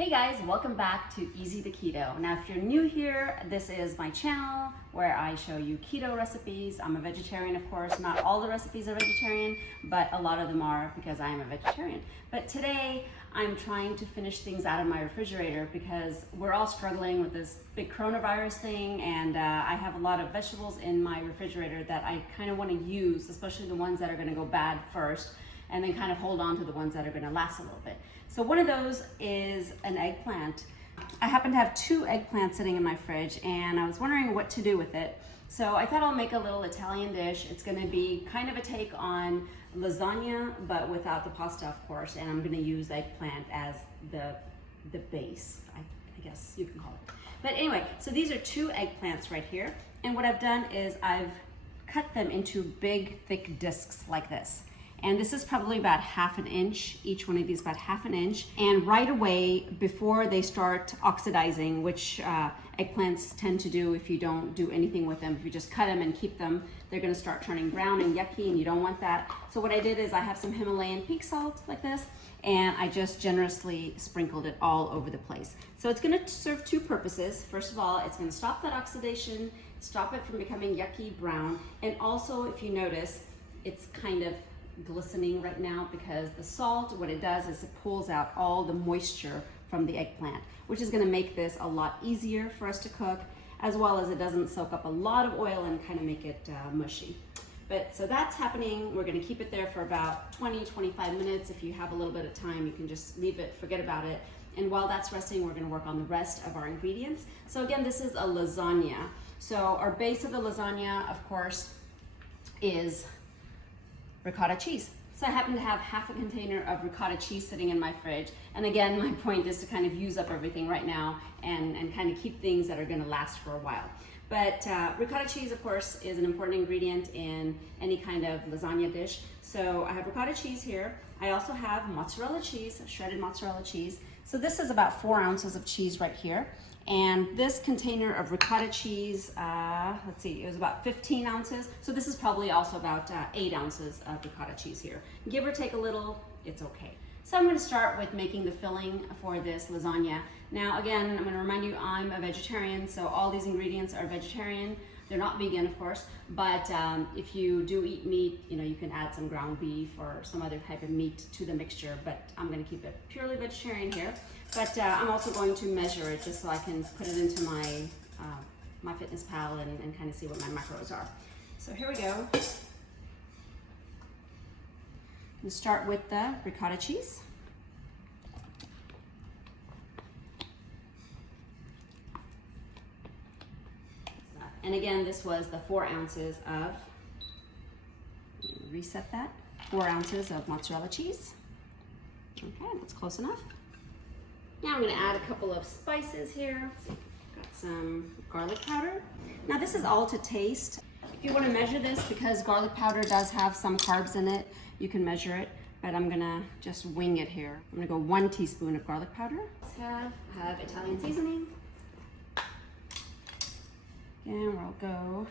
Hey guys, welcome back to EasyToKeto. Now if you're new here, this is my channel where I show you keto recipes. I'm a vegetarian, of course. Not all the recipes are vegetarian, but a lot of them are because I am a vegetarian. But today I'm trying to finish things out of my refrigerator because we're all struggling with this big coronavirus thing, and I have a lot of vegetables in my refrigerator that I kind of want to use, especially the ones that are going to go bad first, and then kind of hold on to the ones that are going to last a little bit. So one of those is an eggplant. I happen to have 2 eggplants sitting in my fridge, and I was wondering what to do with it. So I thought I'll make a little Italian dish. It's going to be kind of a take on lasagna, but without the pasta, of course, and I'm going to use eggplant as the base, I guess you can call it. But anyway, so these are 2 eggplants right here, and what I've done is I've cut them into big, thick discs like this. And this is probably about 1/2 inch. Each one of these about 1/2 inch. And right away, before they start oxidizing, which eggplants tend to do if you don't do anything with them, if you just cut them and keep them, they're gonna start turning brown and yucky, and you don't want that. So what I did is I have some Himalayan pink salt like this, and I just generously sprinkled it all over the place. So it's gonna serve 2 purposes. First of all, it's gonna stop that oxidation, stop it from becoming yucky brown, and also, if you notice, it's kind of glistening right now because the salt, what it does is it pulls out all the moisture from the eggplant, which is going to make this a lot easier for us to cook, as well as it doesn't soak up a lot of oil and kind of make it mushy. But so that's happening. We're going to keep it there for about 20-25 minutes. If you have a little bit of time, you can just leave it, forget about it. And while that's resting, we're going to work on the rest of our ingredients. So again, this is a lasagna. So our base of the lasagna, of course, is ricotta cheese. So I happen to have 1/2 container of ricotta cheese sitting in my fridge. And again, my point is to kind of use up everything right now and kind of keep things that are gonna last for a while. But ricotta cheese, of course, is an important ingredient in any kind of lasagna dish. So I have ricotta cheese here. I also have mozzarella cheese, shredded mozzarella cheese. So this is about 4 ounces of cheese right here. And this container of ricotta cheese, let's see, it was about 15 ounces. So this is probably also about 8 ounces of ricotta cheese here. Give or take a little, it's okay. So I'm gonna start with making the filling for this lasagna. Now again, I'm gonna remind you I'm a vegetarian, so all these ingredients are vegetarian. They're not vegan, of course, but if you do eat meat, you know, you can add some ground beef or some other type of meat to the mixture, but I'm gonna keep it purely vegetarian here. But I'm also going to measure it just so I can put it into my MyFitnessPal and kind of see what my macros are. So here we go. We'll start with the ricotta cheese. And again, this was the 4 ounces of, reset that, 4 ounces of mozzarella cheese. Okay, that's close enough. Now I'm gonna add a couple of spices here. Got some garlic powder. Now this is all to taste. If you wanna measure this, because garlic powder does have some carbs in it, you can measure it, but I'm gonna just wing it here. I'm gonna go 1 teaspoon of garlic powder. I have Italian seasoning. And we'll go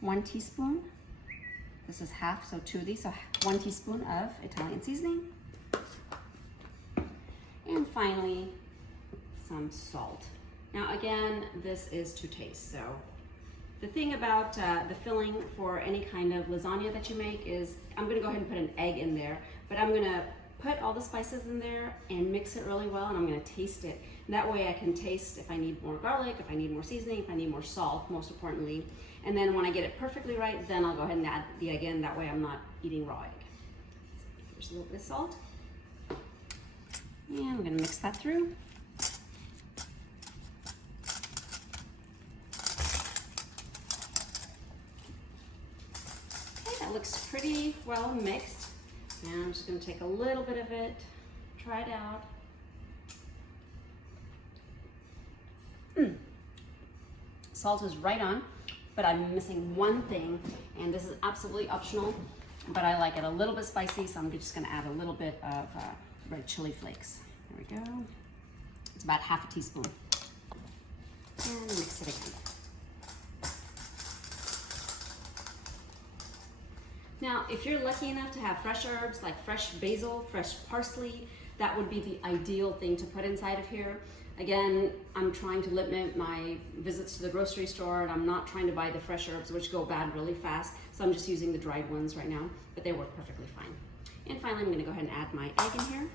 1 teaspoon. This is half, so 2 of these, so 1 teaspoon of Italian seasoning. And finally, some salt. Now again, this is to taste. So the thing about the filling for any kind of lasagna that you make is, I'm gonna go ahead and put an egg in there, but I'm gonna put all the spices in there and mix it really well, and I'm gonna taste it. And that way I can taste if I need more garlic, if I need more seasoning, if I need more salt, most importantly. And then when I get it perfectly right, then I'll go ahead and add the egg in. That way I'm not eating raw egg. So here's a little bit of salt. And I'm gonna mix that through. Okay, that looks pretty well mixed. And I'm just gonna take a little bit of it, try it out. Salt is right on, but I'm missing one thing, and this is absolutely optional, but I like it a little bit spicy, so I'm just gonna add a little bit of red chili flakes. There we go. It's about 1/2 teaspoon. And mix it again. Now, if you're lucky enough to have fresh herbs like fresh basil, fresh parsley, that would be the ideal thing to put inside of here. Again, I'm trying to limit my visits to the grocery store, and I'm not trying to buy the fresh herbs, which go bad really fast. So I'm just using the dried ones right now, but they work perfectly fine. And finally, I'm gonna go ahead and add my egg in here.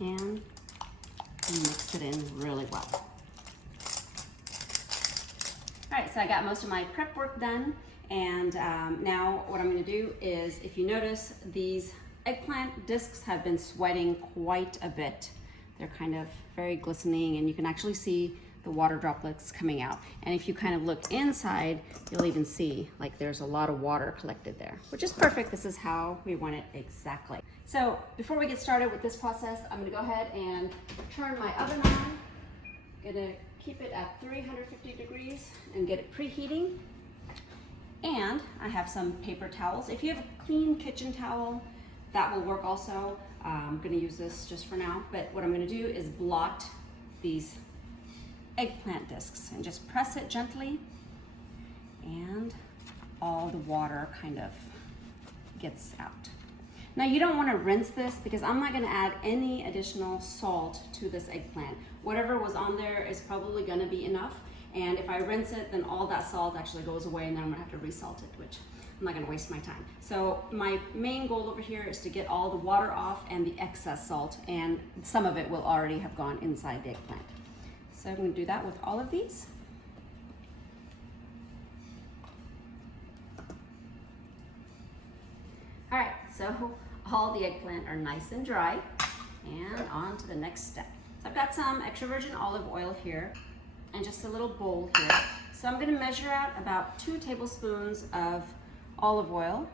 And mix it in really well. All right, so I got most of my prep work done. And now what I'm gonna do is, if you notice, these eggplant discs have been sweating quite a bit. They're kind of very glistening, and you can actually see the water droplets coming out. And if you kind of look inside, you'll even see like there's a lot of water collected there, which is perfect. This is how we want it exactly. So before we get started with this process, I'm gonna go ahead and turn my oven on. Gonna keep it at 350 degrees and get it preheating. And I have some paper towels. If you have a clean kitchen towel, that will work also. I'm gonna use this just for now, but what I'm gonna do is blot these eggplant discs and just press it gently, and all the water kind of gets out. Now you don't wanna rinse this because I'm not gonna add any additional salt to this eggplant. Whatever was on there is probably gonna be enough. And if I rinse it, then all that salt actually goes away, and then I'm gonna have to resalt it, which I'm not gonna waste my time. So my main goal over here is to get all the water off and the excess salt, and some of it will already have gone inside the eggplant. So I'm gonna do that with all of these. All right, so all the eggplant are nice and dry, and on to the next step. So I've got some extra virgin olive oil here, and just a little bowl here. So I'm gonna measure out about 2 tablespoons of olive oil.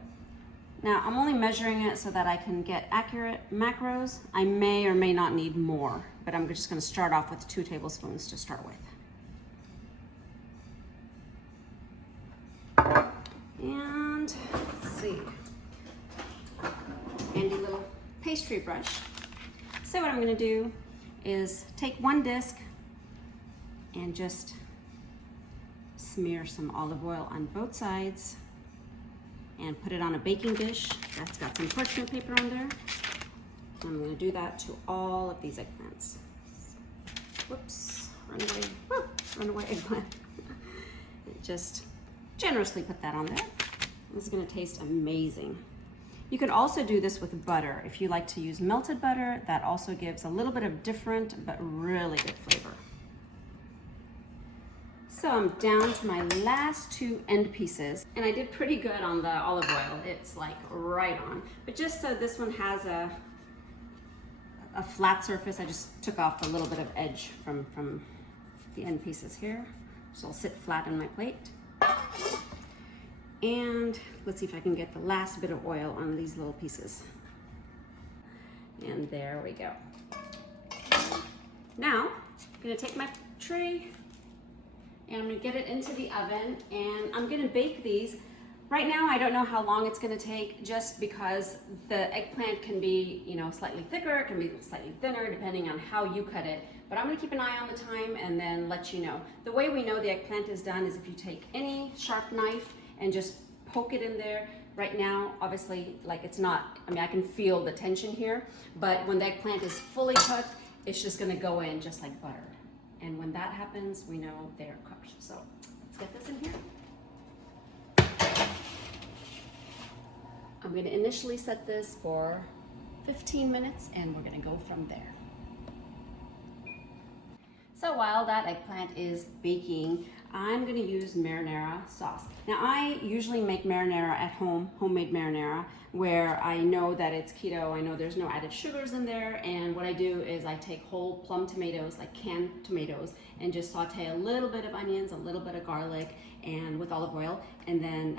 Now I'm only measuring it so that I can get accurate macros. I may or may not need more, but I'm just gonna start off with 2 tablespoons to start with. And let's see, handy little pastry brush. So what I'm gonna do is take 1 disc and just smear some olive oil on both sides and put it on a baking dish that's got some parchment paper on there. I'm gonna do that to all of these eggplants. Whoops, run away, woo, run away eggplant. Just generously put that on there. This is gonna taste amazing. You could also do this with butter. If you like to use melted butter, that also gives a little bit of different but really good flavor. So I'm down to my last 2 end pieces, and I did pretty good on the olive oil. It's like right on. But just so this one has a flat surface, I just took off a little bit of edge from the end pieces here. So I'll sit flat on my plate. And let's see if I can get the last bit of oil on these little pieces. And there we go. Now, I'm gonna take my tray, and I'm gonna get it into the oven, and I'm gonna bake these. Right now, I don't know how long it's gonna take, just because the eggplant can be, you know, slightly thicker, it can be slightly thinner, depending on how you cut it. But I'm gonna keep an eye on the time and then let you know. The way we know the eggplant is done is if you take any sharp knife and just poke it in there. Right now, obviously, like it's not, I mean, I can feel the tension here, but when the eggplant is fully cooked, it's just gonna go in just like butter. And when that happens, we know they're cooked. So let's get this in here. I'm gonna initially set this for 15 minutes, and we're gonna go from there. So while that eggplant is baking, I'm gonna use marinara sauce. Now I usually make marinara at home, homemade marinara, where I know that it's keto, I know there's no added sugars in there, and what I do is I take whole plum tomatoes, like canned tomatoes, and just saute a little bit of onions, a little bit of garlic, and with olive oil, and then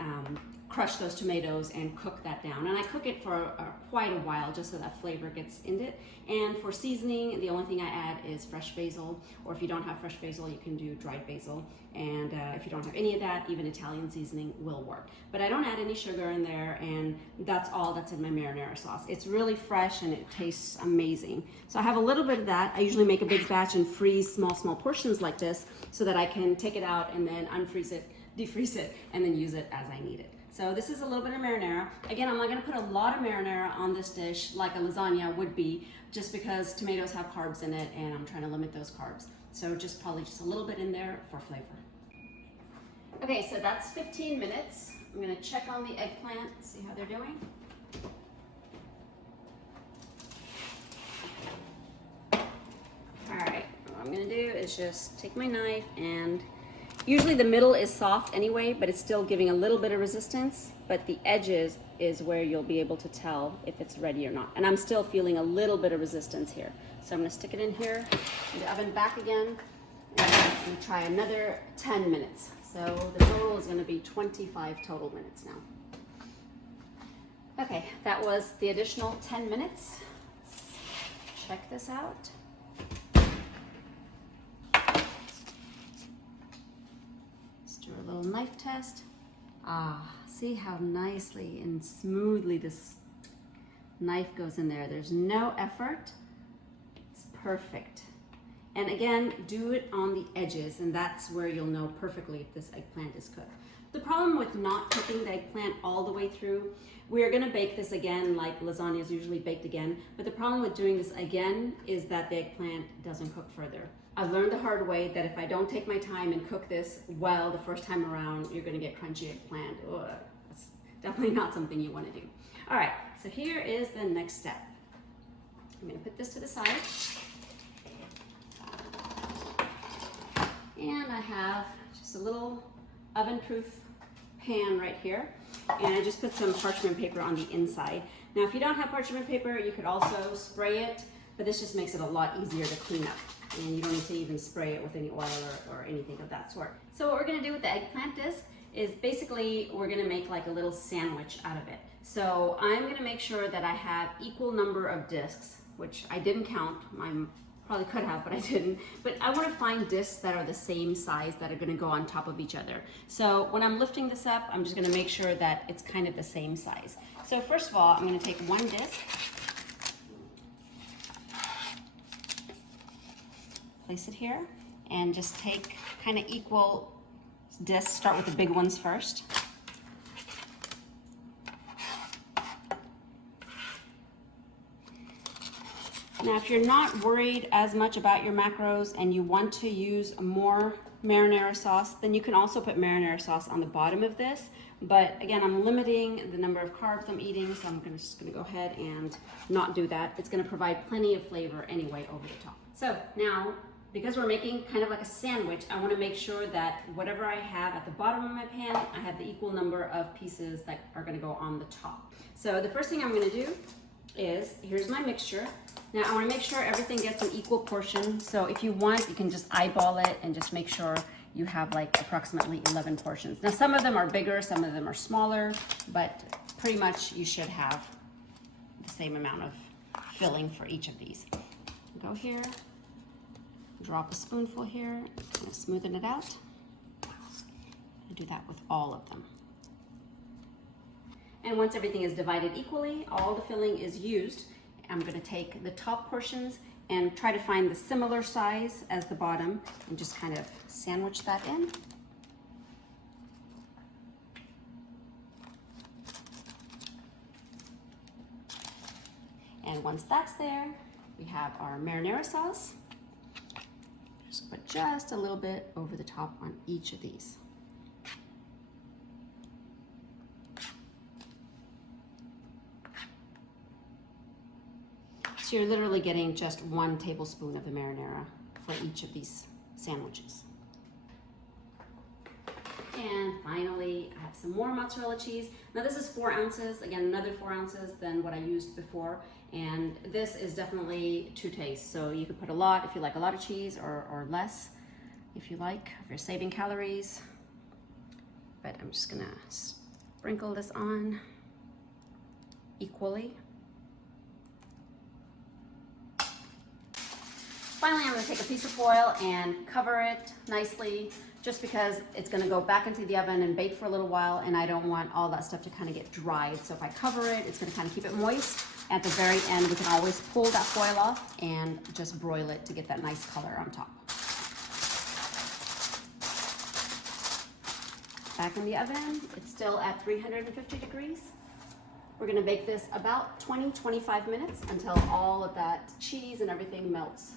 crush those tomatoes and cook that down. And I cook it for quite a while just so that flavor gets in it. And for seasoning, the only thing I add is fresh basil, or if you don't have fresh basil, you can do dried basil. And if you don't have any of that, even Italian seasoning will work. But I don't add any sugar in there, and that's all that's in my marinara sauce. It's really fresh and it tastes amazing. So I have a little bit of that. I usually make a big batch and freeze small portions like this so that I can take it out and then unfreeze it defreeze it, and then use it as I need it. So this is a little bit of marinara. Again, I'm not gonna put a lot of marinara on this dish like a lasagna would be, just because tomatoes have carbs in it and I'm trying to limit those carbs. So probably just a little bit in there for flavor. Okay, so that's 15 minutes. I'm gonna check on the eggplant, see how they're doing. All right, what I'm gonna do is just take my knife, and usually the middle is soft anyway, but it's still giving a little bit of resistance, but the edges is where you'll be able to tell if it's ready or not. And I'm still feeling a little bit of resistance here. So I'm gonna stick it in here, in the oven back again, and I'm gonna try another 10 minutes. So the total is gonna be 25 total minutes now. Okay, that was the additional 10 minutes. Let's check this out. A little knife test. See how nicely and smoothly this knife goes in there. There's no effort. It's perfect. And again, do it on the edges, and that's where you'll know perfectly if this eggplant is cooked. The problem with not cooking the eggplant all the way through, we're gonna bake this again like lasagna is usually baked again, but the problem with doing this again is that the eggplant doesn't cook further. I've learned the hard way that if I don't take my time and cook this well the first time around, you're gonna get crunchy eggplant. Ugh, that's definitely not something you wanna do. All right, so here is the next step. I'm gonna put this to the side. And I have just a little oven-proof pan right here. And I just put some parchment paper on the inside. Now, if you don't have parchment paper, you could also spray it, but this just makes it a lot easier to clean up. And you don't need to even spray it with any oil or anything of that sort. So what we're gonna do with the eggplant disc is basically we're gonna make like a little sandwich out of it. So I'm gonna make sure that I have equal number of discs, which I didn't count. I probably could have, but I didn't. But I wanna find discs that are the same size that are gonna go on top of each other. So when I'm lifting this up, I'm just gonna make sure that it's kind of the same size. So first of all, I'm gonna take one disc, place it here, and just take kind of equal discs. Start with the big ones first. Now, if you're not worried as much about your macros and you want to use more marinara sauce, then you can also put marinara sauce on the bottom of this. But again, I'm limiting the number of carbs I'm eating, so I'm just gonna go ahead and not do that. It's gonna provide plenty of flavor anyway over the top. So now, because we're making kind of like a sandwich, I wanna make sure that whatever I have at the bottom of my pan, I have the equal number of pieces that are gonna go on the top. So the first thing I'm gonna do is, here's my mixture. Now I wanna make sure everything gets an equal portion. So if you want, you can just eyeball it and just make sure you have like approximately 11 portions. Now some of them are bigger, some of them are smaller, but pretty much you should have the same amount of filling for each of these. Go here. Drop a spoonful here, kind of smoothen it out. I do that with all of them. And once everything is divided equally, all the filling is used, I'm gonna take the top portions and try to find the similar size as the bottom and just kind of sandwich that in. And once that's there, we have our marinara sauce. Just put just a little bit over the top on each of these. So you're literally getting just 1 tablespoon of the marinara for each of these sandwiches. And finally, I have some more mozzarella cheese. Now this is 4 ounces, again, another 4 ounces than what I used before. And this is definitely to taste. So you could put a lot if you like a lot of cheese, or less if you like, if you're saving calories. But I'm just gonna sprinkle this on equally. Finally, I'm gonna take a piece of foil and cover it nicely, just because it's gonna go back into the oven and bake for a little while, and I don't want all that stuff to kind of get dried. So if I cover it, it's gonna kind of keep it moist. At the very end, we can always pull that foil off and just broil it to get that nice color on top. Back in the oven, it's still at 350 degrees. We're gonna bake this about 20-25 minutes until all of that cheese and everything melts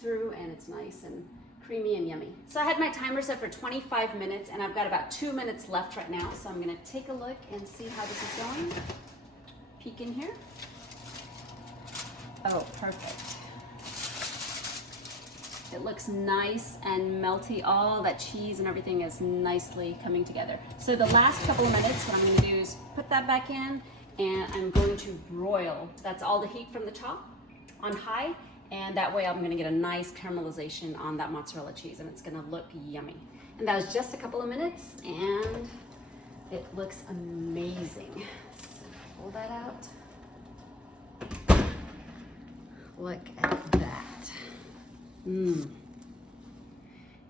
through and it's nice and creamy and yummy. So I had my timer set for 25 minutes and I've got about 2 minutes left right now. So I'm gonna take a look and see how this is going. Peek in here. Oh, perfect. It looks nice and melty. All that cheese and everything is nicely coming together. So the last couple of minutes, what I'm gonna do is put that back in and I'm going to broil. That's all the heat from the top on high. And that way I'm gonna get a nice caramelization on that mozzarella cheese and it's gonna look yummy. And that was just a couple of minutes and it looks amazing. So pull that out. Look at that.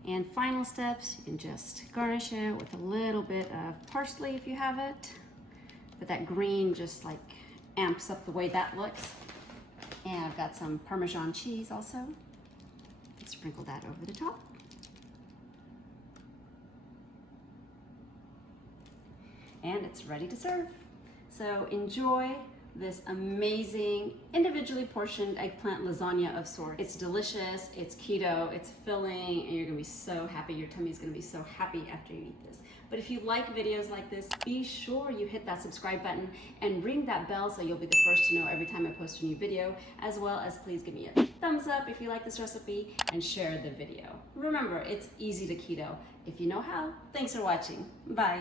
And final steps, you can just garnish it with a little bit of parsley if you have it. But that green just like amps up the way that looks. And I've got some Parmesan cheese also. Sprinkle that over the top. And it's ready to serve. So enjoy this amazing individually portioned eggplant lasagna of sorts. It's delicious, it's keto, it's filling, and you're gonna be so happy. Your tummy's gonna be so happy after you eat this. But if you like videos like this, be sure you hit that subscribe button and ring that bell so you'll be the first to know every time I post a new video, as well as please give me a thumbs up if you like this recipe and share the video. Remember, it's easy to keto. If you know how, thanks for watching. Bye.